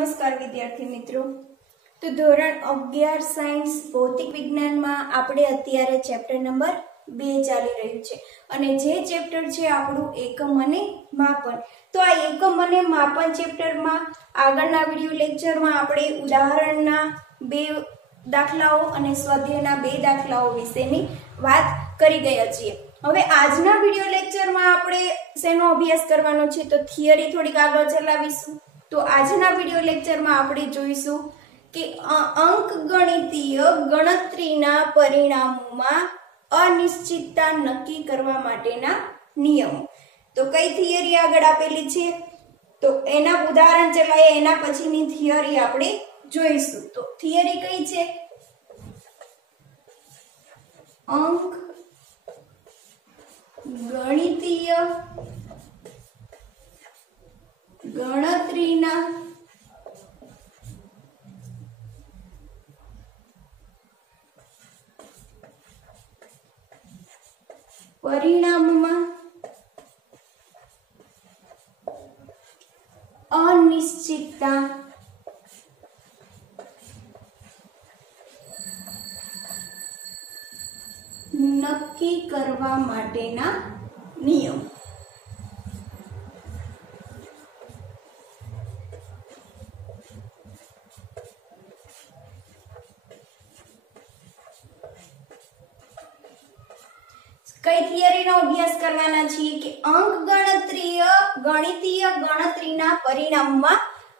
નમસ્કાર વિદ્યાર્થી મિત્રો। તો ધોરણ 11 સાયન્સ ભૌતિક વિજ્ઞાનમાં આપણે અત્યારે ચેપ્ટર નંબર 2 ચાલી રહ્યું છે અને જે ચેપ્ટર છે આપણું એકમ અને માપન। તો આ એકમ અને માપન ચેપ્ટરમાં આગળના વિડિયો લેક્ચરમાં આપણે ઉદાહરણના 2 દાખલાઓ અને સ્વાધ્યાયના 2 દાખલાઓ વિશેની વાત કરી ગયા છીએ। હવે આજના વિડિયો લેક્ચરમાં આપણે શેનો અભ્યાસ કરવાનો છે તો થિયરી થોડીક આગળ ચલાવીશું। तो आजना वीडियो लेक्चर में आपणे जोईशुं कि अंकगणितीय गणतरीना परिणामों में अनिश्चितता नक्की करवा माटेना नियमो। तो कई थियरी आगळ आपेली छे तो एना उदाहरण चलाए एना पछीनी थियरी आपणे जोईशुं। तो थियरी कई छे अंक गणितीय गणतरीना परिणामों अनिश्चितता नक्की करवा माटेना नियम। कई थियरी नो अभ्यास करवाना छीए कि अंक गणितीय गणतरीना परिणामों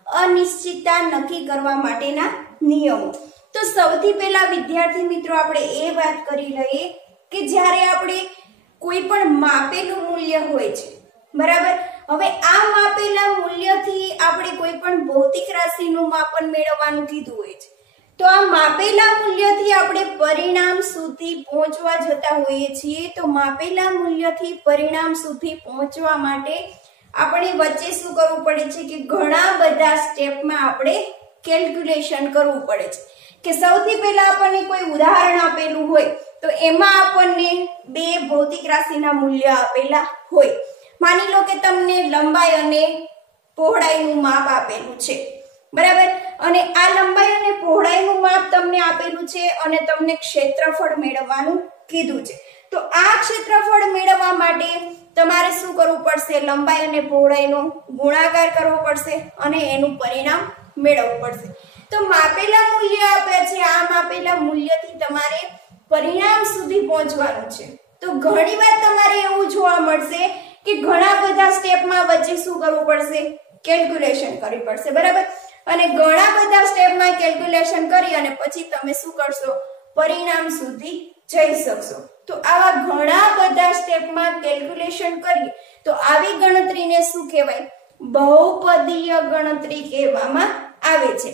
अनिश्चितता नक्की करवा माटेना नियमो। तो सौथी पहेला विद्यार्थी मित्रों आपणे ए वात करी लईए कि ज्यारे आपणे कोई पण मापेलुं मूल्य होय छे बराबर। हवे आ मापेला मूल्यथी आपणे कोई पण भौतिक राशिनुं मापन मेळववानुं कीधुं होय छे तो आ मापेला मूल्यथी आपणे परिणाम सुधी पहोंचवा जता होईए छीए। तो मापेला मूल्यथी परिणाम सुधी पहोंचवा माटे आपणे वच्चे शुं करवुं पड़े छे कि घणा बधा स्टेपमां आपणे केल्क्युलेशन करवुं पड़े छे। कि सौथी पहेला आपणे कोई उदाहरण आपेલું होय तो एमां आपणे बे भौतिक राशिना मूल्य आपेला होय। मानी लो के तमने लंबाई अने पહોળાઈનું માપ આપેલું છે बराबर અને આ લંબાઈ અને પહોળાઈનું માપ તમને આપેલું છે અને તમને ક્ષેત્રફળ મેળવવાનું કીધું છે। તો આ ક્ષેત્રફળ મેળવવા માટે તમારે શું કરવું પડશે લંબાઈ અને પહોળાઈનો ગુણાકાર કરવો પડશે અને એનું પરિણામ મેળવવું પડશે। તો માપેલા મૂલ્ય આપ્યા છે આ માપેલા મૂલ્યથી તમારે પરિણામ સુધી પહોંચવાનું છે। તો ઘણીવાર તમારે એવું જોવા મળશે કે ઘણા બધા સ્ટેપમાં વચ્ચે શું કરવું પડશે કેલ્ક્યુલેશન કરવી પડશે બરાબર અને ઘણા બધા સ્ટેપમાં કેલ્ક્યુલેશન કરી અને પછી તમે શું કરશો પરિણામ સુધી જઈ શકશો। તો આવા ઘણા બધા સ્ટેપમાં કેલ્ક્યુલેશન કરી તો આવી ગણતરીને શું કહેવાય બહુપદીય ગણતરી કહેવામાં આવે છે।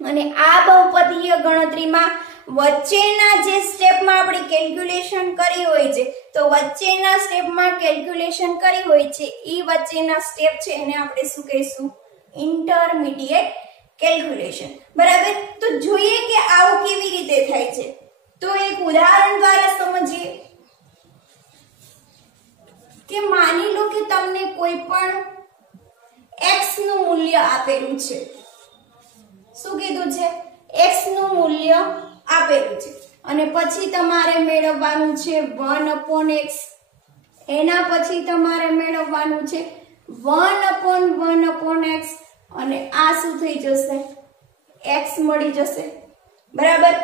અને આ બહુપદીય ગણતરીમાં વચ્ચેના જે સ્ટેપમાં આપણે કેલ્ક્યુલેશન કરી હોય છે તો વચ્ચેના સ્ટેપમાં કેલ્ક્યુલેશન કરી હોય છે ઈ વચ્ચેના સ્ટેપ છે એને આપણે શું કહીશું इंटरमीडिएट कैलकुलेशन बराबर। तो જોઈએ કે આવું કેવી રીતે થાય છે તો એક ઉદાહરણ દ્વારા સમજીએ કે માની લો કે તમને કોઈ પણ x નું મૂલ્ય આપેલું છે શું કીધું છે x નું મૂલ્ય આપેલું છે અને પછી તમારે મેળવવાનું છે 1/x એના પછી તમારે મેળવવાનું છે 1/1/x અને આ શું થઈ જશે x મળી જશે બરાબર।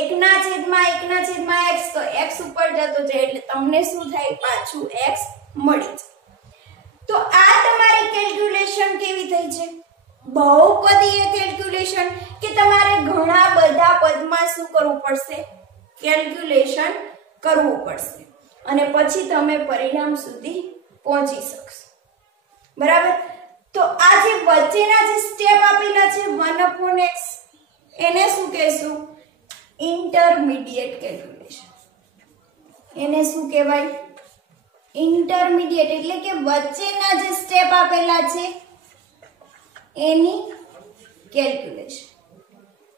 1/1/x તો x ઉપર જતો જાય એટલે તમને શું થાય પાછું x મળી જાય। તો આ તમારી કેલ્ક્યુલેશન કેવી થઈ છે બહુપદીય કેલ્ક્યુલેશન કે તમારે ઘણા બધા પદમાં શું કરવું પડશે કેલ્ક્યુલેશન કરવું પડશે અને પછી તમે પરિણામ સુધી પહોંચી શકશો बराबर। तो आ जे वच्चेना जे स्टेप आपेला छे 1/x एने शुं कहेशुं इंटरमीडिएट कैलक्युलेशन एने शुं कहेवाय इंटरमीडिएट એટલે કે વચ્ચેના જે સ્ટેપ આપેલા છે એની કેલ્ક્યુલેશન।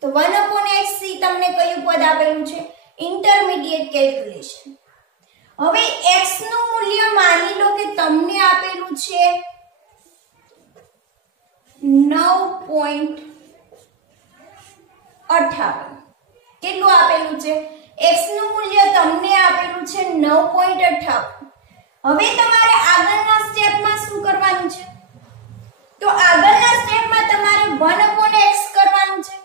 તો 1/x થી તમને કયું પદ આપેલું છે इंटरमीडिएट कैलक्युलेशन। હવે x નું મૂલ્ય માની લો કે તમને આપેલું છે 9 9.58 કેટલું આપેલું છે x નું મૂલ્ય તમને આપેલું છે 9.58 હવે તમારે આગળના સ્ટેપમાં શું કરવાનું છે તો આગળના સ્ટેપમાં તમારે 1/x કરવાનું છે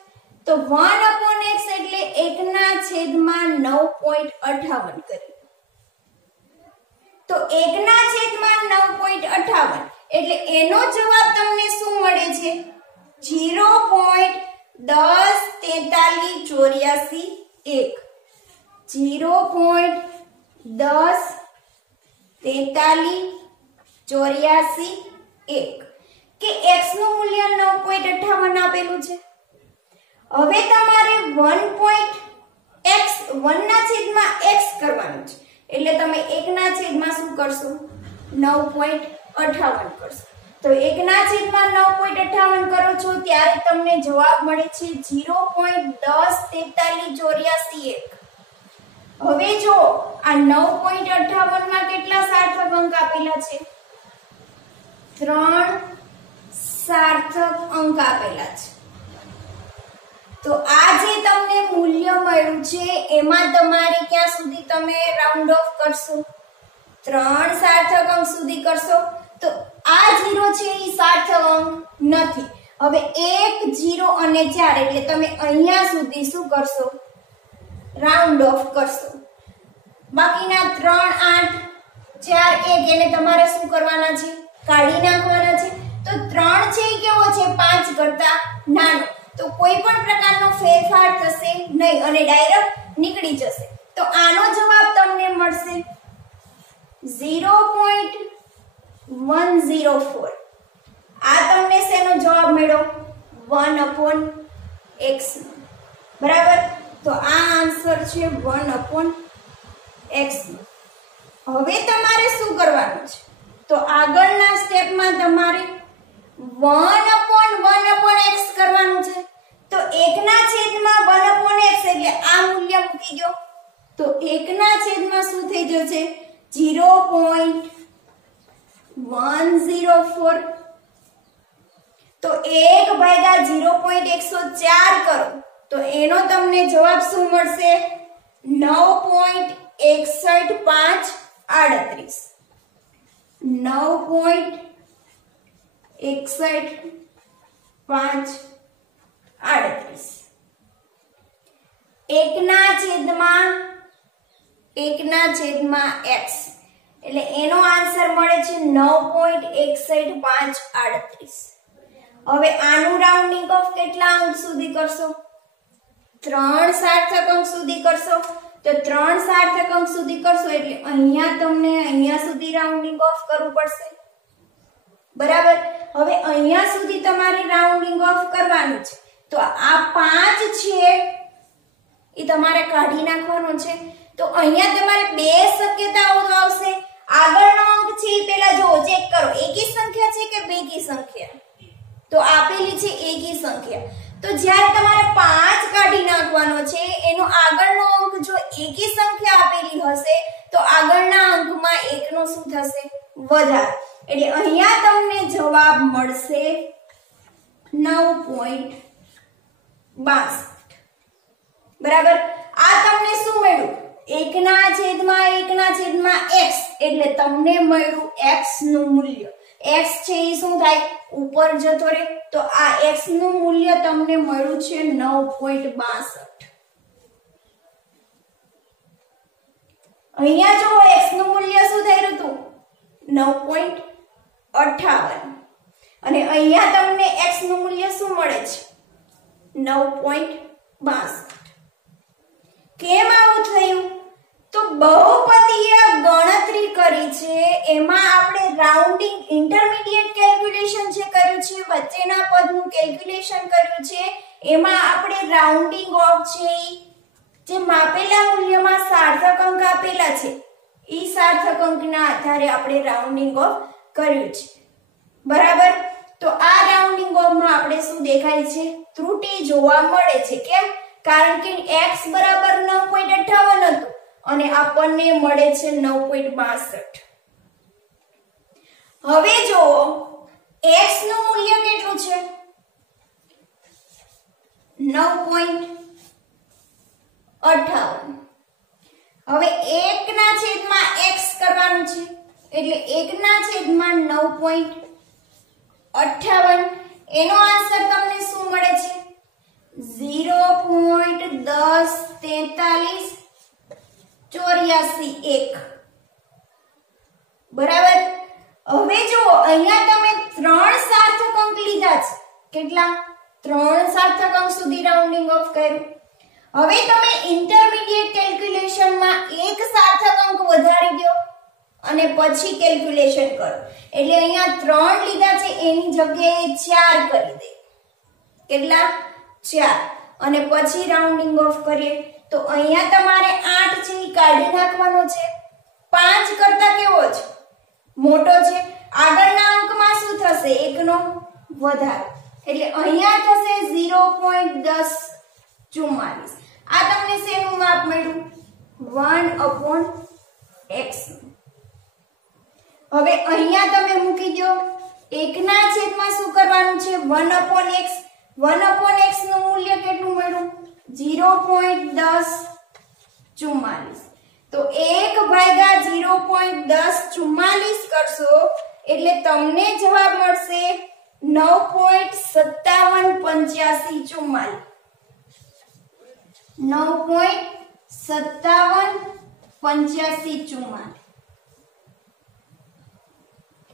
તો 1/x એટલે 1/9.58 કરીએ તો 1/9.58 એટલે એનો જવાબ તમને શું મળે છે 0.104384 0.104384 કે x નું મૂલ્ય 9.58 આપેલું છે હવે તમારે 1/x 1/x કરવાનું છે એટલે તમે 1/માં શું કરશો 9.58 કરશો તો 1/9.58 કરો છો ત્યારે તમને જવાબ મળે છે 0.104384 હવે જો આ 9.58 માં કેટલા સાર્થક અંક આપેલા છે 3 સાર્થક અંક આપેલા છે તો આ જે તમને મૂલ્ય મળ્યું છે એમાં તમારે ક્યાં સુધી તમે રાઉન્ડ ઓફ કરશો 3 સાર્થક અંક સુધી કરશો તો આ 0 છે એ સાર્થક અંક નથી હવે 1 0 અને 4 એટલે તમે અહીંયા સુધી શું કરશો રાઉન્ડ ઓફ કરશો બાકીના 3 8 4 1 એને તમારે શું કરવાના છે કાઢી નાખવાના છે તો 3 છે એ કેવો છે 5 કરતા નાનો તો કોઈ પણ પ્રકારનો ફેરફાર થશે નહીં અને ડાયરેક્ટ નીકળી જશે તો આનો જવાબ તમને મળશે 0.104 આ તમને શેનો જવાબ મળ્યો 1/x બરાબર તો આ આન્સર છે 1/x હવે તમારે શું કરવાનું છે તો આગળના સ્ટેપમાં તમારે 1/1/x કરવાનું છે તો 1/1/x એટલે આ મૂલ્ય મૂકી દો તો 1/માં શું થઈ જશે 0.104 તો 1/0.104 કરો તો એનો તમને જવાબ શું મળશે 9.61538 9.61538 1/x એટલે એનો આન્સર મળે છે 9.61538 હવે આનું રાઉન્ડિંગ ઓફ કેટલા અંક સુધી કરશો 3 સાર્થક અંક સુધી કરશો તો 3 સાર્થક અંક સુધી કરશો એટલે અહીંયા તમને અહીંયા સુધી રાઉન્ડિંગ ઓફ કરવું પડશે બરાબર હવે અહીંયા સુધી તમારે રાઉન્ડિંગ ઓફ કરવાનું છે તો આ 5 છે એ તમારે કાઢી નાખવાનો છે તો અહીંયા તમારે બે શક્યતાઓ આવશે આગળનો અંક છે એ પહેલા જો ચેક કરો એકી સંખ્યા છે કે બેકી સંખ્યા તો આપેલી છે એકી સંખ્યા તો જ્યારે તમારે 5 કાઢી નાખવાનો છે એનો આગળનો અંક જો એકી સંખ્યા આપેલી હશે તો આગળના અંકમાં 1 નો શું થશે વધારો એટલે અહીંયા તમને જવાબ મળશે 9.62 બરાબર આ તમને શું મળ્યું 1/1/x એટલે તમને મળ્યું x નું મૂલ્ય x છે એ શું થાય ઉપર જતો રહે તો આ x નું મૂલ્ય તમને મળ્યું છે 9.62 અહીંયા જો x નું મૂલ્ય શું થઈ રહ્યું હતું 9.58 અને અહીંયા તમને x નું મૂલ્ય શું મળે છે 9.62 કેમ આવું થયું તો બહુપદીય ગણતરી કરી છે એમાં આપણે રાઉન્ડિંગ ઇન્ટરમીડિયેટ કેલ્ક્યુલેશન જે કર્યું છે વચ્ચેના પદનું કેલ્ક્યુલેશન કર્યું છે એમાં આપણે રાઉન્ડિંગ ઓફ છે જે માપેલા મૂલ્યમાં સાર્થક અંક આપેલા છે ઈ સાર્થક અંકના આધારે આપણે રાઉન્ડિંગ ઓફ કર્યું છે બરાબર તો આ રાઉન્ડિંગ ઓફમાં આપણે શું દેખાય છે ત્રુટિ જોવા મળે છે કેમ કારણ કે x બરાબર 9.58 હતું અને આપણને મળે છે 9.62 હવે જો x નું મૂલ્ય કેટલું છે 9.58. હવે 1 ના છેદમાં x કરવાનું છે એટલે 1 ના છેદમાં 9.58. એનો આન્સર તમને શું મળે છે? 0.104384 બરાબર. હવે જો અહીંયા તમે 3 સાર્થક અંક લીધા છે. કેટલા? 3 સાર્થક અંક સુધી રાઉન્ડિંગ ઓફ કર્યું. હવે તમે ઇન્ટરમીડિયેટ કેલ્ક્યુલેશનમાં એક સાર્થક અંક વધારી દો અને પછી કેલ્ક્યુલેશન કરો. એટલે અહીંયા 3 લીધા છે એની જગ્યાએ 4 કરી દે. કેટલા? 4. અને પછી રાઉન્ડિંગ ઓફ કરીએ તો અહીંયા તમારે 8 છે એ કાઢી નાખવાનો છે. 5 કરતા કેવો છે? મોટો છે. આગળના અંકમાં શું થશે? 1 નો વધારો. એટલે અહીંયા થશે 0.1044. આ તમને શેનું માપ મળ્યું? 1/x. હવે અહીંયા તમે મૂકી દો. 1 ના છેદમાં શું કરવાનું છે? 1/x. 1/x નું મૂલ્ય કેટલું મળ્યું? 0.1044. તો 1/0.1044 કરશો એટલે તમને જવાબ મળશે 9.578544. 9.578544.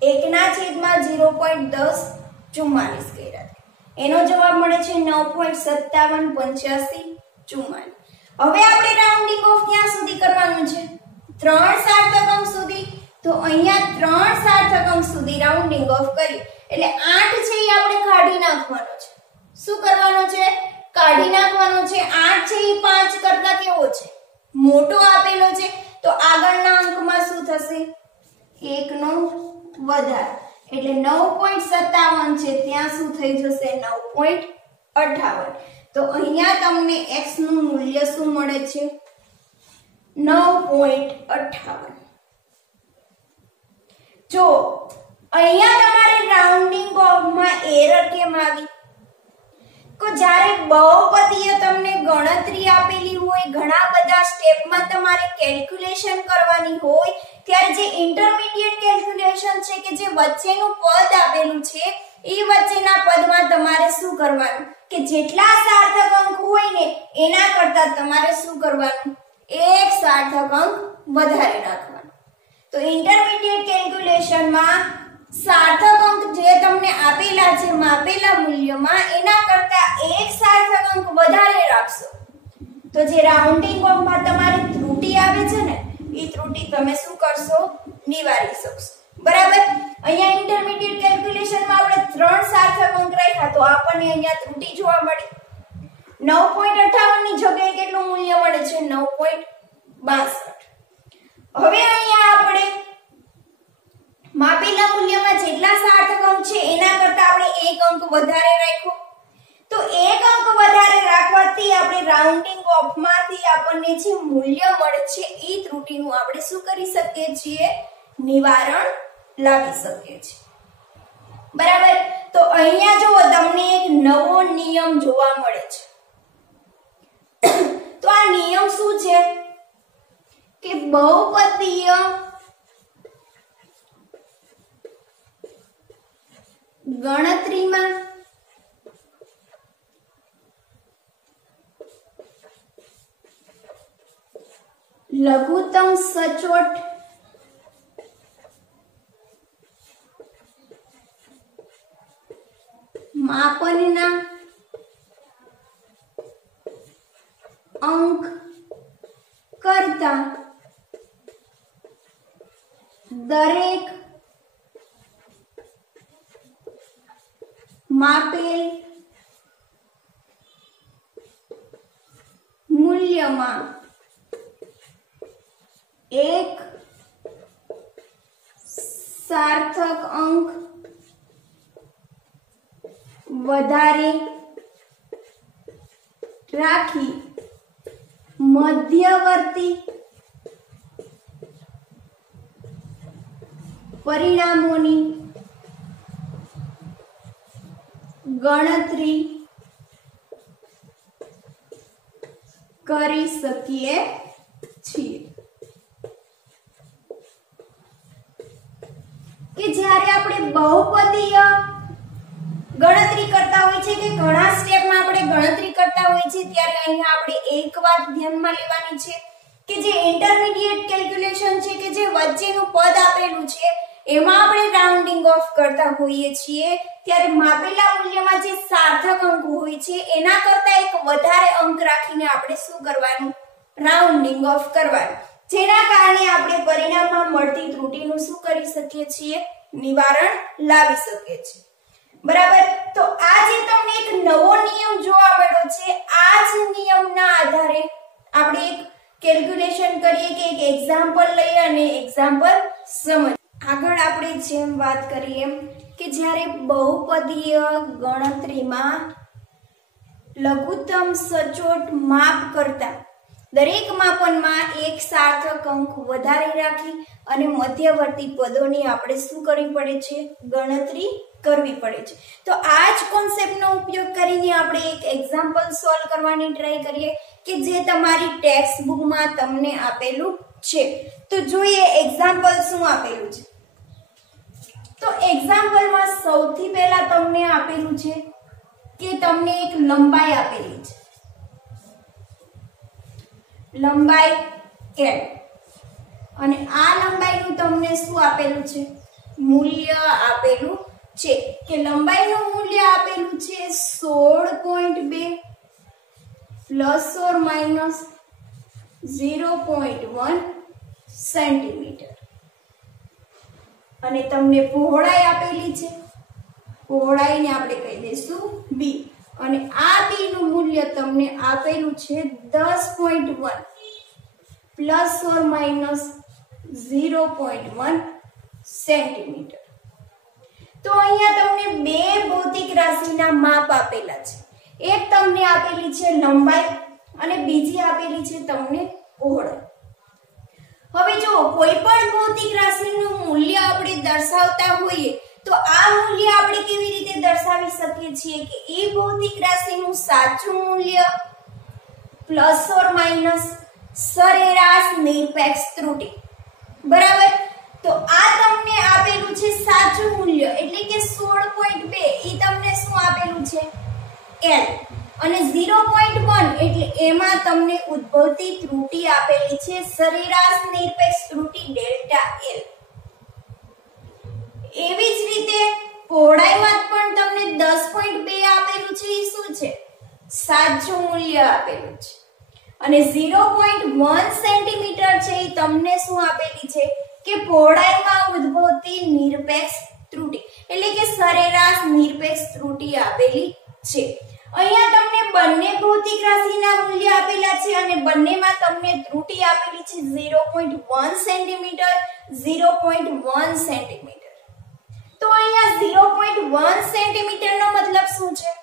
1 ના છેદમાં 0.1044 કર્યા. એનો જવાબ મળે છે 9.578544. હવે આપણે રાઉન્ડિંગ ઓફ ક્યાં સુધી કરવાનું છે? 3 સાર્થક અંક સુધી. તો અહીંયા 3 સાર્થક અંક સુધી રાઉન્ડિંગ ઓફ કરી એટલે 8 છે એ આપણે કાઢી નાખવાનો છે. શું કરવાનો છે? કાઢી નાખવાનો છે. 8 છે એ 5 કરતા કેવો છે? મોટો આપેલો છે. તો આગળના અંકમાં શું થશે? 1 નો વધારો. એટલે 9.57 છે ત્યાં શું થઈ જશે? 9.58. તો અહીંયા તમને x નું મૂલ્ય શું મળે છે? 9.58. જો અહીંયા તમારે રાઉન્ડિંગ ઓફમાં એરર કેમ આવી? તો જ્યારે બહુપદીય તમને ગણતરી આપેલી હોય, ઘણા બધા સ્ટેપમાં તમારે કેલ્ક્યુલેશન કરવાની હોય, ત્યારે જે ઇન્ટરમીડિયેટ કેલ્ક્યુલેશન છે કે જે વચ્ચેનું પદ આપેલું છે એ વચ્ચેના પદમાં તમારે શું કરવાનું કે જેટલા સાર્થક અંક હોય ને એના કરતા તમારે શું કરવાનું? એક સાર્થક અંક વધારે રાખવાનો. તો ઇન્ટરમીડિયેટ કેલ્ક્યુલેશનમાં સાર્થક અંક જે તમને આપેલા છે માપેલા મૂલ્યમાં એના કરતા એક સાર્થક અંક વધારે રાખશો તો જે રાઉન્ડિંગ ઓફમાં તમારી ત્રુટિ આવે છે ને એ ત્રુટિ તમે શું કરશો? નિવારી શકશો. બરાબર. અહીંયા ઇન્ટરમીડિયેટ કેલ્ક્યુલેશનમાં આપણે 3 સાર્થક અંક રાખ્યા તો આપણને અહીંયા ત્રુટિ જોવા મળી. 9.58 ની જગ્યાએ કેટલું મૂલ્ય મળે છે? 9.62. હવે અહીંયા આપણે માપેલા મૂલ્યમાં જેટલા સાર્થક અંક છે એના કરતા આપણે એક અંક વધારે રાખ્યો. તો એક અંક વધારે રાખવાથી આપણે રાઉન્ડિંગ ઓફમાંથી આપણને જે મૂલ્ય મળે છે એ ત્રુટિનું આપણે શું કરી શકીએ છીએ? નિવારણ લાવી શકીએ છીએ. બરાબર. તો અહીંયા જો તમને એક નવો નિયમ જોવા મળે છે. તો આ નિયમ શું છે કે બહુપદીય ગણતરીમાં લઘુત્તમ સચોટ માપનના અંક કરતા દરેક માપેલ મૂલ્યમાં એક સાર્થક અંક વધારે રાખી મધ્યવર્તી પરિણામોની ગણતરી કરી શકીએ છીએ કે જ્યારે આપણે બહુપદીય ગણતરી કરતા હોય છે કે ઘણા સ્ટેપમાં આપણે ગણતરી કરતા હોય છે ત્યારે અહીંયા આપણે એક વાત ધ્યાનમાં લેવાની છે કે જે ઇન્ટરમીડિયેટ કેલ્ક્યુલેશન છે કે જે વચ્ચેનું પદ આપેલું છે એમાં આપણે રાઉન્ડિંગ ઓફ કરતા હોઈએ છીએ ત્યારે માપેલા મૂલ્યમાં જે સાર્થક અંક હોય છે એના કરતા એક વધારે અંક રાખીને આપણે શું કરવાનું રાઉન્ડિંગ ઓફ કરવાનું જેના કારણે આપણે પરિણામમાં મળતી ત્રુટીનું શું કરી શકીએ છીએ નિવારણ લાવી શકીએ છીએ બરાબર તો આ જે તમને એક નવો નિયમ જોવા મળ્યો છે આ જ નિયમના આધારે આપણે એક કેલ્ક્યુલેશન કરીએ કે એક એક્ઝામ્પલ લઈએ અને એક્ઝામ્પલ સમજ આગળ આપણે જેમ વાત કરીએ કે જ્યારે બહુપદીય ગણતરીમાં લઘુત્તમ સચોટ માપ કરતા દરેક માપનમાં એક સાર્થક અંક વધારે રાખી અને મધ્યવર્તી પદોની આપણે શું કરવી પડે છે ગણતરી કરવી પડે છે તો આ જ કોન્સેપ્ટનો ઉપયોગ કરીને આપણે એક એક્ઝામ્પલ સોલ્વ કરવાની ટ્રાય કરીએ કે જે તમારી ટેક્સ્ટ બુકમાં તમને આપેલું છે તો જોઈએ એક્ઝામ્પલ શું આપેલું છે તો એક્ઝામ્પલમાં સૌથી પહેલા તમને આપેલું છે કે તમને એક લંબાઈ આપેલી છે લંબાઈ L અને આ લંબાઈનું તમને શું આપેલું છે મૂલ્ય આપેલું છે કે લંબાઈનું મૂલ્ય આપેલું છે 16.2 પ્લસ ઓર માઇનસ 0.1 સેન્ટીમીટર અને તમને પહોળાઈ આપેલી છે પહોળાઈને આપણે કહી દઈશું b અને આ b નું મૂલ્ય તમને આપેલું છે 10.1 પ્લસ ઓર માઇનસ 0.1 સેન્ટીમીટર તો અહીંયા તમને બે ભૌતિક રાશિના માપ આપેલા છે એક તમને આપેલી છે લંબાઈ અને બીજી આપેલી છે તમને પહોળાઈ હવે જો કોઈ પણ ભૌતિક રાશિનું મૂલ્ય આપણે દર્શાવતા હોઈએ તો આ મૂલ્ય આપણે કેવી રીતે દર્શાવી શકીએ છીએ કે એ ભૌતિક રાશિનું સાચું મૂલ્ય પ્લસ ઓર માઇનસ સરેરાશ નિરપેક્ષ ત્રુટી બરાબર તો આ તમને આપેલું છે સાચું મૂલ્ય એટલે કે 16.2 ઈ તમને શું આપેલું છે L અને 0.1 એટલે એમાં તમને ઉદ્ભવતી ત્રુટી આપેલી છે સરેરાશ નિરપેક્ષ ત્રુટી ડેલ્ટા L એવી જ રીતે પહોળાઈમાં પણ તમને 10.2 આપેલું છે એ શું છે સાચું મૂલ્ય આપેલું છે અને 0.1 સેન્ટીમીટર છે એ તમને શું આપેલી છે કે પહોળાઈમાં ઉદ્ભવતી નિરપેક્ષ ત્રુટી એટલે કે સરેરાશ નિરપેક્ષ ત્રુટી આપેલી છે અહીંયા તમને બંને ભૌતિક રાશિના મૂલ્ય આપેલા છે અને બંનેમાં તમને ત્રુટી આપેલી છે 0.1 સેન્ટીમીટર 0.1 સેન્ટીમીટર તો અહીંયા 0.1 સેન્ટીમીટર નો મતલબ શું છે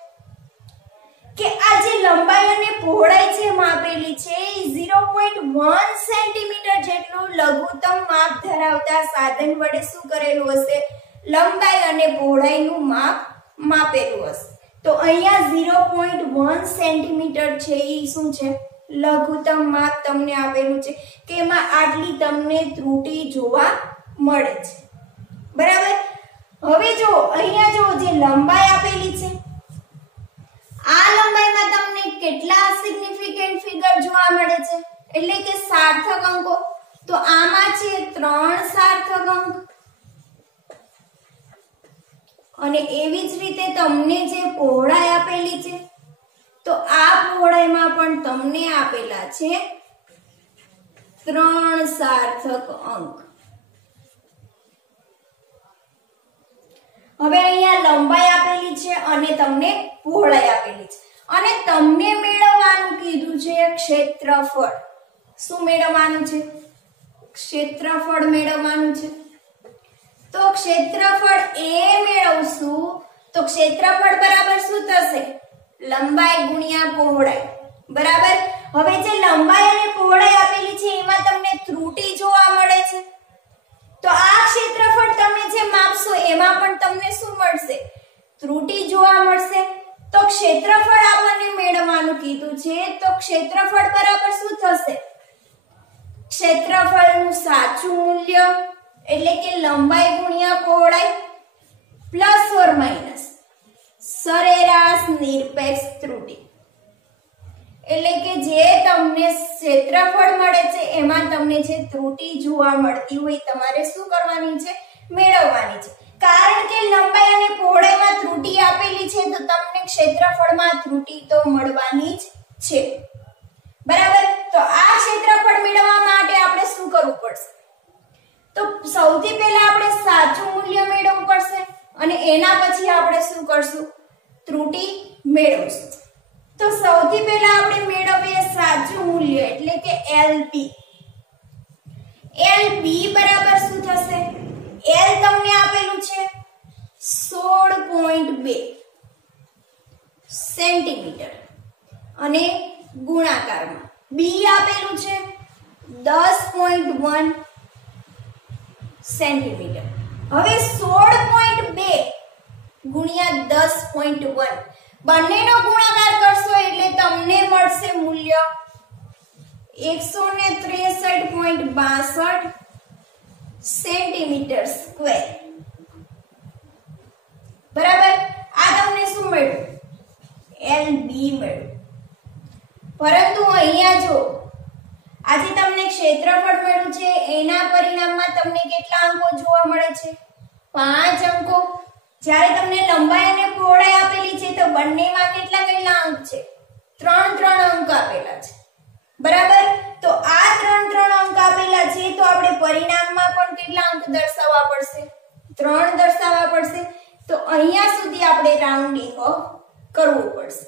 કે આ જે લંબાઈ અને પહોળાઈ છે માપેલી છે એ 0.1 સેન્ટીમીટર જેટલું લઘુત્તમ માપ ધરાવતા સાધન વડે શું કરેલું હશે લંબાઈ અને પહોળાઈનું માપ માપેલું હશે તો અહીંયા 0.1 સેન્ટીમીટર છે એ શું છે લઘુત્તમ માપ તમને આપેલું છે કે એમાં આટલી તમને ત્રુટી જોવા મળે છે બરાબર હવે જો અહીંયા જો જે લંબાઈ આપેલી છે આ લંબાઈમાં તમને કેટલા સિગ્નિફિકન્ટ ફિગર જોવા મળે છે એટલે કે સાર્થક અંકો તો આમાં છે 3 સાર્થક અંક અને એવી જ રીતે તમને જે પહોળાઈ આપેલી છે તો આ પહોળાઈમાં પણ તમને આપેલા છે 3 સાર્થક અંક હવે અહીંયા લંબાઈ આપેલી છે અને તમને પહોળાઈ આપેલી છે અને તમને મેળવવાનું કીધું છે ક્ષેત્રફળ શું મેળવવાનું છે ક્ષેત્રફળ મેળવવાનું છે તો ક્ષેત્રફળ એ મેળવશું તો ક્ષેત્રફળ બરાબર શું થશે લંબાઈ ગુણ્યા પહોળાઈ બરાબર હવે જે લંબાઈ અને પહોળાઈ આપેલી છે એમાં તમને ત્રુટી જોવા મળે છે તો આ ક્ષેત્રફળ તમે જે માપશો એમાં પણ તમને શું મળશે ત્રુટી જોવા મળશે તો તો ક્ષેત્રફળ આપણને મેળવવાનું કીધું છે તો ક્ષેત્રફળ બરાબર શું થશે ક્ષેત્રફળનું સાચું મૂલ્ય એટલે કે લંબાઈ ગુણ્યા પહોળાઈ પ્લસ ઓર માઈનસ સરેરાશ નિરપેક્ષ ત્રુટિ એટલે કે જે તમને ક્ષેત્રફળ મળે છે એમાં તમને જે ત્રુટિ જોવા મળતી હોય તમારે શું કરવાની છે મેળવવાની છે કારણ કે લંબાઈ અને પહોળાઈમાં ત્રુટિ આપેલી છે તો તમને ક્ષેત્રફળમાં ત્રુટિ તો મળવાની જ છે બરાબર તો આ ક્ષેત્રફળ મેળવવા માટે આપણે શું કરવું પડશે તો સૌથી પહેલા આપણે સાચું મૂલ્ય મેળવવું પડશે અને એના પછી આપણે શું કરશું ત્રુટિ મેળવશું તો સૌથી પહેલા આપણે મેળવીએ સાચું મૂલ્ય એટલે કે LB LB બરાબર શું થશે L તમને આપેલું છે 16.2 સેન્ટીમીટર અને ગુણાકારમાં B આપેલું છે 10.1 સેન્ટીમીટર હવે 16.2 ગુણ્યા 10.1 બંનેનો ગુણાકાર કરશો એટલે તમને મળશે મૂલ્ય 163.62 સેન્ટીમીટર સ્ક્વેર બરાબર આ તમને શું મળ્યું LB મળ્યું પરંતુ અહીંયા જો આજે તમને ક્ષેત્રફળ મળ્યું છે એના પરિણામમાં તમને કેટલા અંકો જોવા મળે છે 5 અંકો જ્યારે તમને લંબાઈ અને પહોળાઈ આપેલી છે તો બંનેમાં કેટલા અંક છે 3 અંક આપેલા છે બરાબર તો આ 3 અંક આપેલા છે તો આપણે પરિણામમાં પણ કેટલા અંક દર્શાવવા પડશે 3 દર્શાવવા પડશે તો અહીંયા સુધી આપણે રાઉન્ડિંગ ઓફ કરવું પડશે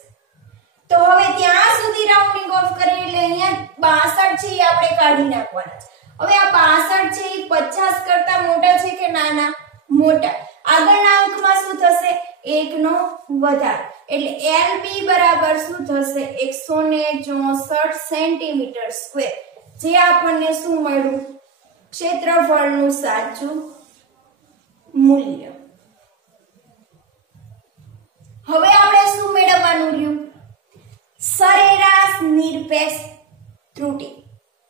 તો હવે ત્યાં સુધી રાઉન્ડિંગ ઓફ કરીએ એટલે અહીંયા 62 છે એ આપણે કાઢી નાખવાના છે હવે આ 62 છે એ 50 કરતા મોટા છે કે નાના મોટા આગળના અંકમાં શું થશે 1 નો વધારો એટલે LB બરાબર શું થશે 164 સેન્ટીમીટર સ્ક્વેર જે આપણને શું મળ્યું ક્ષેત્રફળનું સાચું મૂલ્ય હવે આપણે શું મેળવવાનું રહ્યું સરેરાશ નિરપેક્ષ ત્રુટિ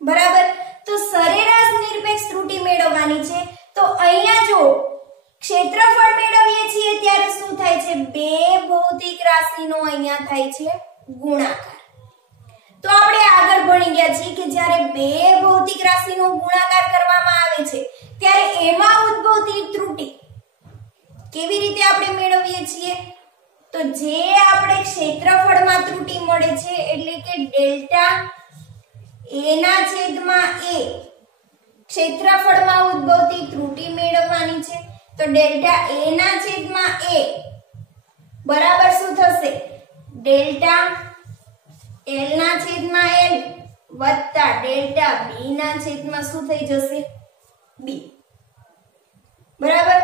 બરાબર તો સરેરાશ નિરપેક્ષ ત્રુટિ મેળવવાની છે તો અહીંયા જો ક્ષેત્રફળ મેળવીએ છીએ ત્યારે શું થાય છે બે ભૌતિક રાશિનો અહીંયા થાય છે ગુણાકાર તો આપણે આગળ ભણી ગયા છીએ કે જ્યારે બે ભૌતિક રાશિનો ગુણાકાર કરવામાં આવે છે ત્યારે એમાં ઉદ્ભવતી ત્રુટિ કેવી રીતે આપણે મેળવીએ છીએ તો જે આપણે ક્ષેત્રફળમાં ત્રુટિ મળે છે એટલે કે ડેલ્ટા a ના છેદમાં a ક્ષેત્રફળમાં ઉદ્ભવતી ત્રુટિ મેળવવાની છે તો ડેલ્ટા a ના છેદમાં a બરાબર શું થશે ડેલ્ટા l ના છેદમાં l વત્તા ડેલ્ટા b ના છેદમાં શું થઈ જશે b બરાબર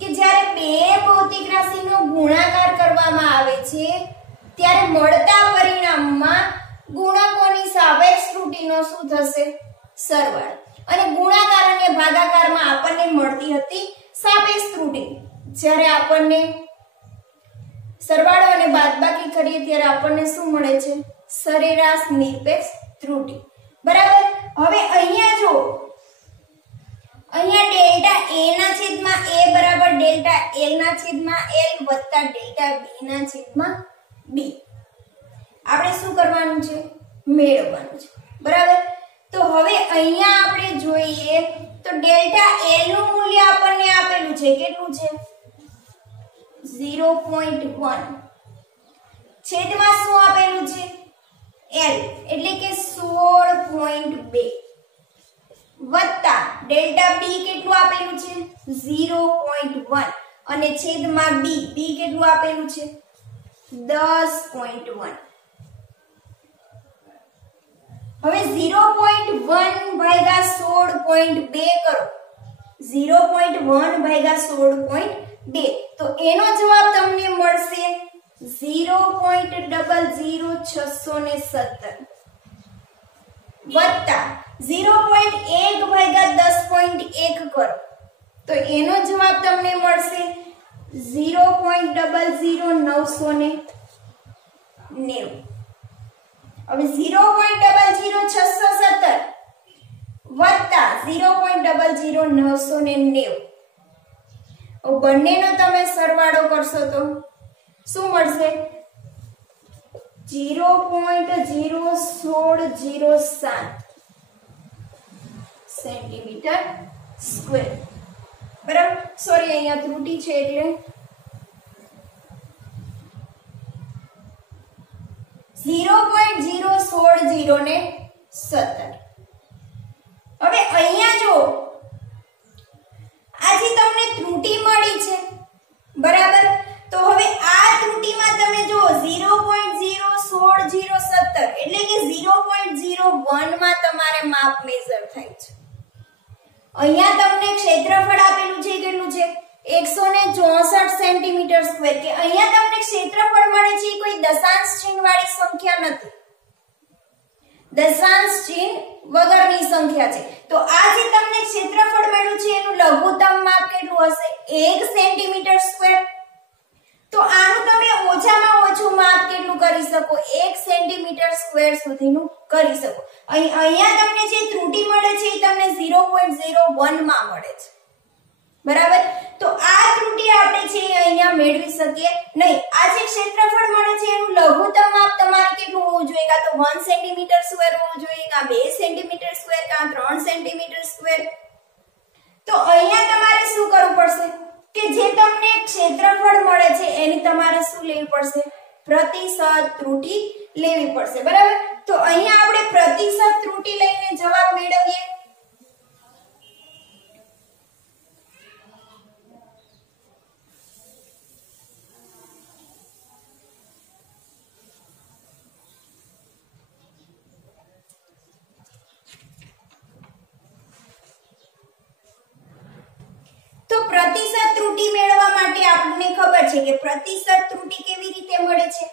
કે જ્યારે બે ભૌતિક રાશિનો ગુણાકાર કરવામાં આવે છે ત્યારે મળતા પરિણામમાં ગુણકોની સાપેક્ષ ત્રુટિનો શું થશે સરવાળો અને ગુણાકાર અને ભાગાકારમાં આપણને મળતી હતી સાપેક્ષ ત્રુટિ જ્યારે આપણને સરવાળો અને બાદબાકી કરીએ ત્યારે આપણને શું મળે છે સરેરાશ નિરપેક્ષ ત્રુટિ બરાબર હવે અહીંયા જો અહીંયા ડેલ્ટા a ના છેદમાં a બરાબર ડેલ્ટા l ના છેદમાં l વત્તા ડેલ્ટા b ના છેદમાં b આપણે શું કરવાનું છે મેળવવાનું છે બરાબર તો હવે અહીંયા આપણે જોઈએ તો ડેલ્ટા l નું મૂલ્ય આપણને આપેલું છે કેટલું છે 0.1 છેદમાં શું આપેલું છે l એટલે કે 16.2 વત્તા ડેલ્ટા b કેટલું આપેલું છે 0.1 અને છેદમાં b કેટલું આપેલું છે 10.1 હવે 0.1 ભાગ્યા 16.2 કરો 0.1 ભાગ્યા 16.2 તો એનો જવાબ તમને મળશે 0.00617 વત્તા 0.1 ભાગ્યા 10.1 કરો તો એનો જવાબ તમને મળશે 0.00915 હવે 0.00617 વત્તા 0.00990 બંનેનો તમે સરવાળો કરશો તો શું મળશે 0.01607 સેન્ટીમીટર સ્ક્વેર બરાબર સોરી અહીંયા ત્રુટી છે એટલે 0.016 ને 17 હવે અહીંયા જો આજે તમને ત્રુટી મળી છે બરાબર તો હવે આ ત્રુટીમાં તમે જો 0.01617 એટલે કે 0.01 માં તમારે માપ મેઝર થાય છે અહીંયા તમને ક્ષેત્રફળ આપેલું છે કેટલું છે 164 સેન્ટીમીટર સ્ક્વેર કે અહીંયા તમને ક્ષેત્રફળ મળે છે કોઈ દશાંશ ચિહ્ન વાળી સંખ્યા નથી દશાંશ ચિહ્ન વગરની સંખ્યા છે તો આ જે તમને ક્ષેત્રફળ મળ્યું છે એનું લઘુત્તમ માપ કેટલું હશે 1 સેન્ટીમીટર સ્ક્વેર તો આનું તમે ઓછામાં ઓછું માપ કેટલું કરી શકો 1 સેન્ટીમીટર સ્ક્વેર સુધીનું કરી શકો અહીંયા તમને જે ત્રુટી મળે છે એ તમને 0.01 માં મળે છે બરાબર તો આ ત્રુટી આપણે છે અહીંયા મેળવી શકીએ નહીં આ જે ક્ષેત્રફળ મળે છે એનું લઘુત્તમ માપ તમારે કેટલું હોવું જોઈએ કાં તો 1 સેન્ટીમીટર સ્ક્વેર હોવું જોઈએ કાં 2 સેન્ટીમીટર સ્ક્વેર કાં 3 સેન્ટીમીટર સ્ક્વેર તો અહીંયા તમારે શું કરવું પડશે કે જે તમને ક્ષેત્રફળ મળે છે એની તમારે શું લેવી પડશે પ્રતિશત ત્રુટી લેવી પડશે બરાબર તો અહીંયા આપણે પ્રતિશત ત્રુટી લઈને જવાબ મેળવીએ તો પ્રતિશત ત્રુટી મેળવવા માટે આપણને ખબર છે કે પ્રતિશત ત્રુટી કેવી રીતે મળે છે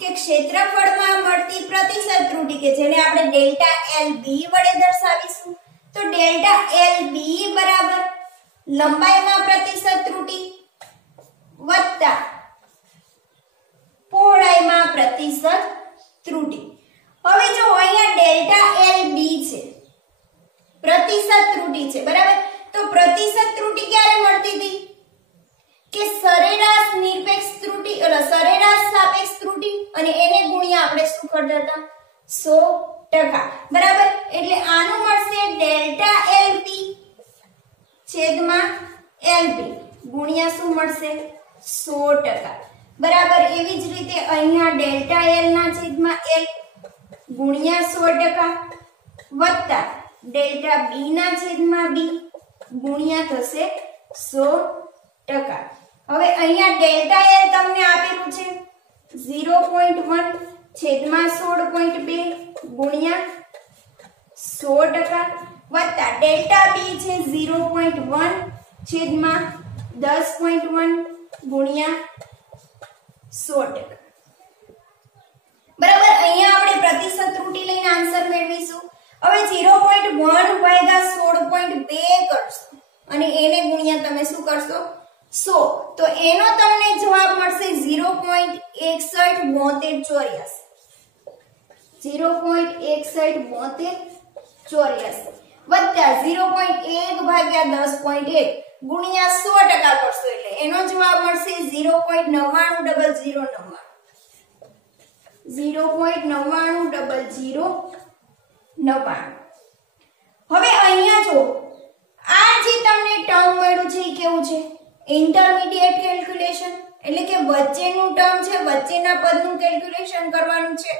કે ક્ષેત્રફળમાં મળતી પ્રતિશત ત્રુટી કે જેને આપણે ડેલ્ટા LB વડે દર્શાવીશું તો ડેલ્ટા LB બરાબર લંબાઈમાં પ્રતિશત ત્રુટી વત્તા પહોળાઈમાં પ્રતિશત ત્રુટી હવે જો અહીંયા ડેલ્ટા LB છે પ્રતિશત ત્રુટી છે બરાબર તો પ્રતિશત ત્રુટી ક્યારે મળતી હતી કે સરેરાશ નિરપેક્ષ ત્રુટી સરેરાશ સાપેક્ષ ત્રુટી અને એને ગુણ્યા આપણે શું કરતા હતા 100% બરાબર એટલે આનું મળશે ડેલ્ટા LB છેદમાં LB ગુણ્યા શું મળશે 100% બરાબર એવી જ રીતે અહીંયા ડેલ્ટા L ના છેદમાં L ગુણ્યા 100% વત્તા ડેલ્ટા B ના છેદમાં B ગુણ્યા થશે 100% હવે અહીંયા ડેલ્ટા L તમને આપેલું છે 0.1 છેદમાં 16.2 ગુણ્યા 100% વત્તા ડેલ્ટા B છે 0.1 છેદમાં 10.1 ગુણ્યા 100% બરાબર અહીંયા આપણે પ્રતિશત ત્રુટી લઈને આન્સર મેળવીશું હવે 0.1 ભાગ્યા 16.2 કરશો અને એને ગુણ્યા તમે શું કરશો 100 તો એનો તમને જવાબ મળશે 0.617284 0.617284 વત્તા 0.1 ભાગ્યા 10.1 ગુણ્યા 100% કરશો એટલે એનો જવાબ મળશે 0.990099 હવે અહીંયા જો આ જે તમને ટર્મ મળ્યું છે એ કેવું છે ઇન્ટરમીડિયેટ કેલ્ક્યુલેશન એટલે કે વચ્ચેનું ટર્મ છે વચ્ચેના પદનું કેલ્ક્યુલેશન કરવાનું છે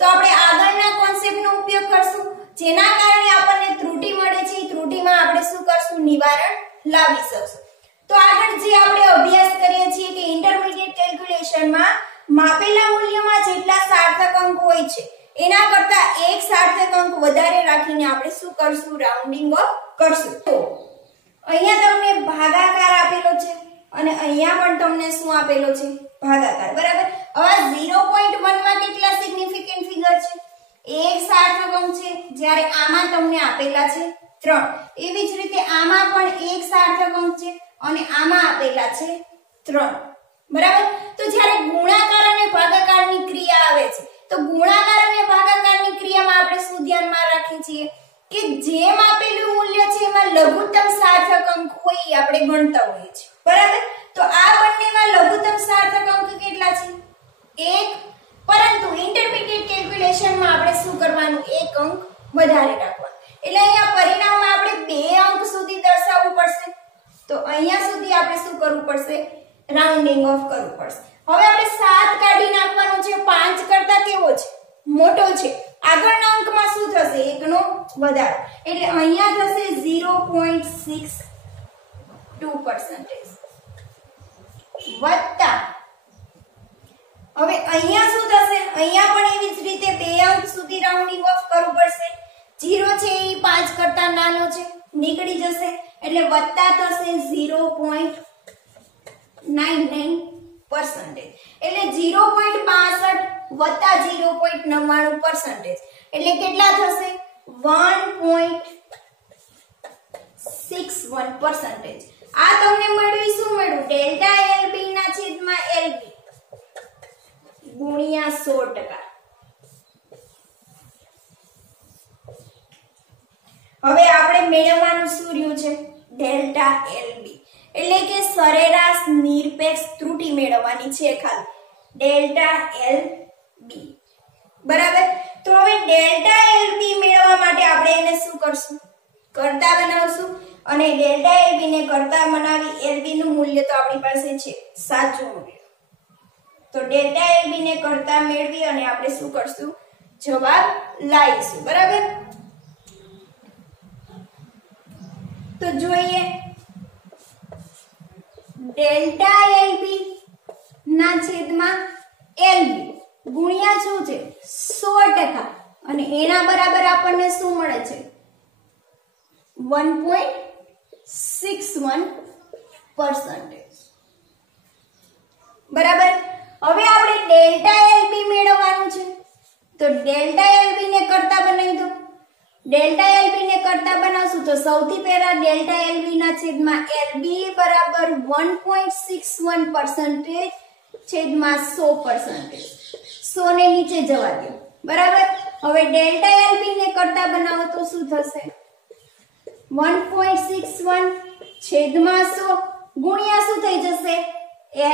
તો આપણે આગળના કોન્સેપ્ટનો ઉપયોગ કરશું જેના કારણે આપણને ત્રુટી મળે છે એ ત્રુટીમાં આપણે શું કરશું નિવારણ લાવી શકશું તો આગળ જે આપણે અભ્યાસ કરીએ છીએ કે ઇન્ટરમીડિયેટ કેલ્ક્યુલેશનમાં માપેલા મૂલ્યમાં જેટલા સાર્થક અંક હોય છે એના કરતા એક સાર્થક અંક વધારે રાખીને આપણે શું કરશું રાઉન્ડિંગ ઓફ કરશું તો અહીંયા તમને ભાગાકાર આપેલો છે અને અહીંયા પણ તમને શું આપેલો છે ભાગાકાર બરાબર હવે 0.1 માં કેટલા સિગ્નિફિકન્ટ ફિગર છે એક સાર્થક અંક છે જ્યારે આમાં તમને આપેલા છે 3 એવી જ રીતે આમાં પણ એક સાર્થક અંક છે અને આમાં આપેલા છે 3 બરાબર. તો જ્યારે ગુણાકાર અને ભાગાકારની ક્રિયા આવે છે તો ગુણાકાર અને ભાગાકારની ક્રિયામાં આપણે શું ધ્યાનમાં રાખીએ છીએ કે જેમ આપેલું મૂલ્ય છે એમાં લઘુત્તમ સાર્થક અંક હોય એ આપણે ગણતા હોઈએ છીએ. બરાબર. તો આ બંનેમાં લઘુત્તમ સાર્થક અંક કેટલા છે? 1. પરંતુ ઇન્ટરમીડિયેટ કેલ્ક્યુલેશનમાં આપણે શું કરવાનું? 1 અંક વધારે રાખવાનો. એટલે અહીંયા પરિણામમાં આપણે 2 અંક સુધી દર્શાવવું પડશે. તો અહીંયા સુધી આપણે શું કરવું પડશે? રાઉન્ડિંગ ઓફ કરવું પડશે. હવે આપણે 7 કાઢી નાખવાનો છે. 5 કરતા કેવો છે? મોટો છે. આગળના અંકમાં શું થશે? 1 નો વધારો. એટલે અહીંયા થશે 0.62% વત્તા હવે અહીંયા શું થશે? અહીંયા પણ એવી જ રીતે 2 અંક સુધી રાઉન્ડિંગ ઓફ કરવું પડશે. 0 છે એ 5 કરતા નાનો છે, નીકળી જશે એટલે વત્તા થશે 0.99% એટલે 0.62 વત્તા 0.99% એટલે કેટલા થશે? 1.61%. આ તમને મળ્યું શું મળ્યું? ડેલ્ટા LB ના છેદમાં LB ગુણ્યા 100%. હવે આપણે મેળવવાનું શું રહ્યું છે? ડેલ્ટા LB એટલે કે સરેરાશ નિરપેક્ષ ત્રુટિ મેળવવાની છે ખાલી. ડેલ્ટા LB બરાબર. તો હવે ડેલ્ટા LB મેળવવા માટે આપણે એને શું કરશું? કરતા બનાવશું અને ડેલ્ટા LB ને કરતા બનાવી LB નું મૂલ્ય તો આપણી પાસે છે સાચું મૂલ્ય. તો ડેલ્ટા LB ને કરતા મેળવી અને આપણે શું કરશું? જવાબ લાવીશું. બરાબર. તો જોઈએ ડેલ્ટા LB ના છેદમાં LB ગુણ્યા શું છે? 100% અને એના બરાબર આપણને શું મળે છે? 1.61%. બરાબર. હવે આપણે ડેલ્ટા LB મેળવવાનું છે તો ડેલ્ટા LB ને કરતા બનાવી દો. ડેલ્ટા LB ને કરતા બનાવશું તો સૌથી પહેલા ડેલ્ટા LB ના છેદમાં LB બરાબર 1.61% છેદમાં 100%. 100 ને નીચે જવા દો. બરાબર. હવે ડેલ્ટા LB ને કરતા બનાવો તો શું થશે? 1.61 છેદમાં 100 ગુણ્યા શું થઈ જશે?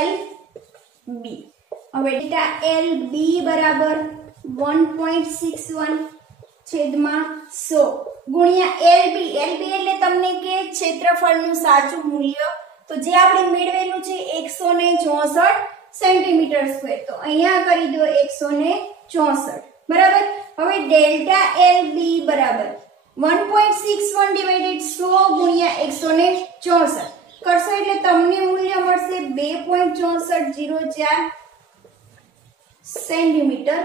LB. હવે ડેલ્ટા LB બરાબર 1.61 છેદમાં 100 ગુણ્યા LB. LB એટલે તમને કે ક્ષેત્રફળનું સાચું મૂલ્ય. તો જે આપણે મેળવેલું છે 164 સેન્ટીમીટર સ્ક્વેર. તો અહીંયા કરી દો 164. બરાબર. હવે ડેલ્ટા LB બરાબર 1.61 ડિવાઇડેડ 100 ગુણ્યા 164 કરશો એટલે તમને મૂલ્ય મળશે 2.6404 સેન્ટીમીટર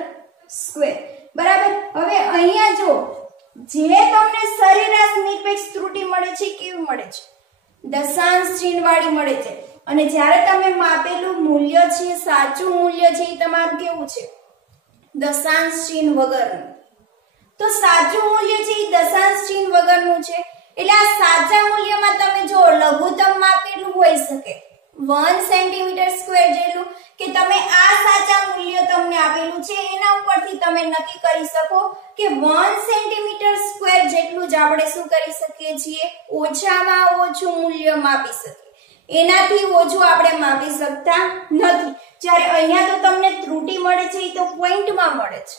સ્ક્વેર. બરાબર. હવે અહીંયા જો જે તમને સરેરાશ નિરપેક્ષ ત્રુટિ મળે છે કેવી મળે છે? દશાંશ ચિહ્ન વાળી મળે છે. અને જ્યારે તમે માપેલું મૂલ્ય છે સાચું મૂલ્ય છે એ તમારું કેવું છે? દશાંશ ચિહ્ન વગરનું. તો સાચું મૂલ્ય છે એ દશાંશ ચિહ્ન વગરનું છે એટલે આ સાચા મૂલ્યમાં તમે જો લઘુત્તમ માપેલું હોઈ શકે 1 સેન્ટીમીટર સ્ક્વેર જેટલું કે તમે આ સાચા મૂલ્ય તમને આપેલું છે એના ઉપરથી તમે નક્કી કરી શકો કે 1 સેન્ટીમીટર સ્ક્વેર જેટલું જ આપણે શું કરી શકીએ છીએ? ઓછામાં ઓછું મૂલ્ય માપી શકીએ. એનાથી ઓછું આપણે માપી શકતા નથી. જ્યારે અહીંયા તો તમને ત્રુટિ મળે છે એ તો પોઈન્ટમાં મળે છે.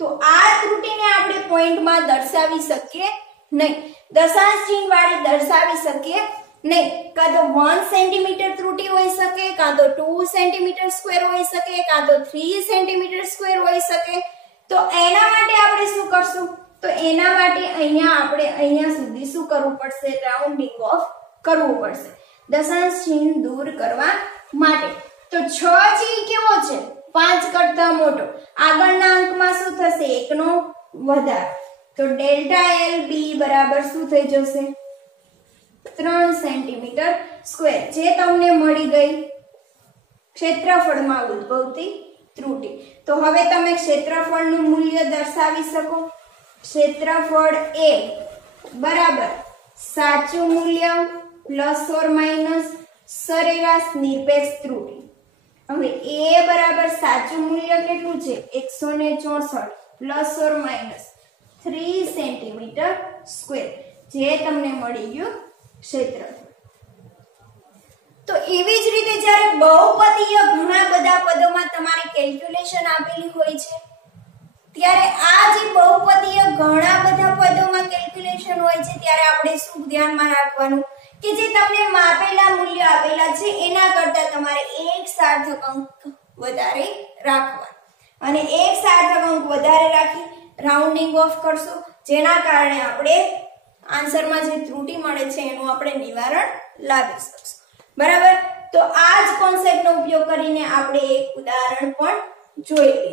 તો આ ત્રુટિને આપણે પોઈન્ટમાં દર્શાવી શકીએ નહીં. દશાંશ ચિહ્ન વાળી દર્શાવી શકીએ નહીં. કાં તો 1 સેન્ટીમીટર ત્રુટિ હોઈ શકે, કાં તો 2 સેન્ટીમીટર સ્ક્વેર હોઈ શકે, કાં તો 3 સેન્ટીમીટર સ્ક્વેર હોઈ શકે. તો એના માટે આપણે શું કરશું? તો એના માટે અહીંયા સુધી શું કરવું પડશે? રાઉન્ડિંગ ઓફ કરવું પડશે દશાંશ ચિહ્ન દૂર કરવા માટે. તો 6 છે એ કેવો છે? 5 કરતા મોટો. આગળના અંકમાં શું થશે? 1 નો વધારો. તો ડેલ્ટા LB બરાબર શું થઈ જશે? 3 સેન્ટીમીટર સ્ક્વેર જે તમને મળી ગઈ ક્ષેત્રફળમાં ઉદ્ભવતી ત્રુટિ. તો હવે તમે ક્ષેત્રફળનું મૂલ્ય દર્શાવી શકો. ક્ષેત્રફળ A બરાબર સાચું મૂલ્ય પ્લસ ઓર માઇનસ સરેરાશ નિરપેક્ષ ત્રુટિ. હવે a બરાબર સાચું મૂલ્ય કેટલું છે 164 plus or minus 3 centimetre square, જે તમને મળી ગયું ક્ષેત્રફળ. તો એવી જ રીતે જ્યારે બહુપદીય ઘણા બધા પદોમાં તમારે કેલ્ક્યુલેશન આપેલી હોય છે, ત્યારે આ જે બહુપદીય ઘણા બધા પદોમાં કેલ્ક્યુલેશન હોય છે ત્યારે આપણે શું ધ્યાનમાં રાખવાનું કે જે તમને માપેલા મૂલ્ય આપેલા છે એના કરતા તમારે એક સાર્થક અંક વધારે રાખવા, અને એક સાર્થક અંક વધારે રાખી રાઉન્ડિંગ ઓફ કરશો, જેના કારણે આપણે આન્સરમાં જે ત્રુટિ મળે છે એનું આપણે નિવારણ લાવી શકશું. બરાબર. તો આ જ કોન્સેપ્ટનો ઉપયોગ કરીને આપણે એક ઉદાહરણ પણ જોઈ લીધું.